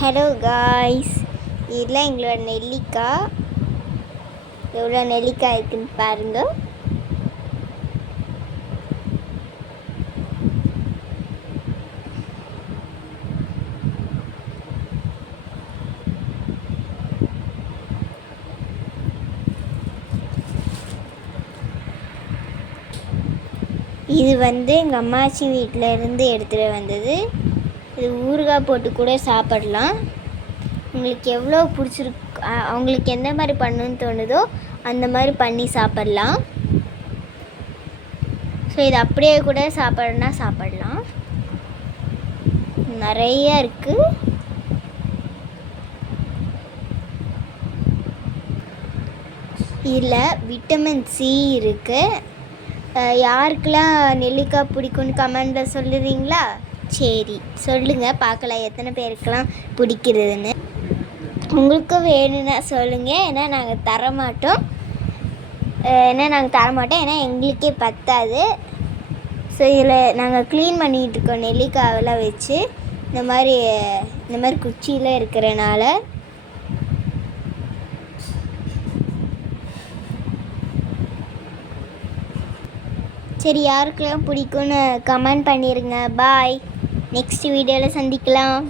Hello guys, இதெல்லாம் எங்களோட நெல்லிக்காய். எவ்வளோ நெல்லிக்காய் இருக்குன்னு பாருங்க. இது எங்கள் அம்மாச்சி வீட்டில் இருந்து எடுத்துகிட்டு வந்தது. இது ஊறுகாய் போட்டு கூட சாப்பிடலாம். உங்களுக்கு எவ்வளோ பிடிச்சிருக்கு, அவங்களுக்கு எந்த மாதிரி பண்ணணுன்னு தோணுதோ அந்த மாதிரி பண்ணி சாப்பிடலாம். ஸோ இது அப்படியே கூட சாப்பிடலாம். நிறையா இருக்குது. இதில் விட்டமின் சி இருக்குது. யாருக்கெல்லாம் நெல்லிக்காய் பிடிக்கும்னு கமெண்டில் சொல்லுவீங்களா? சரி சொல்லுங்கள், பார்க்கலாம் எத்தனை பேருக்கெல்லாம் பிடிக்கிறதுன்னு. உங்களுக்கும் வேணும்னா சொல்லுங்கள். ஏன்னா நாங்கள் தரமாட்டோம். ஏன்னா எங்களுக்கே பத்தாது. ஸோ இதில் நாங்கள் க்ளீன் பண்ணிகிட்ருக்கோம் நெல்லிக்காயெல்லாம் வச்சு. இந்த மாதிரி குச்சியில் இருக்கிறனால. சரி, யாருக்கெல்லாம் பிடிக்கும்னு கமெண்ட் பண்ணிடுங்க. பாய். நெக்ஸ்ட் வீடியோவில் சந்திக்கலாம்.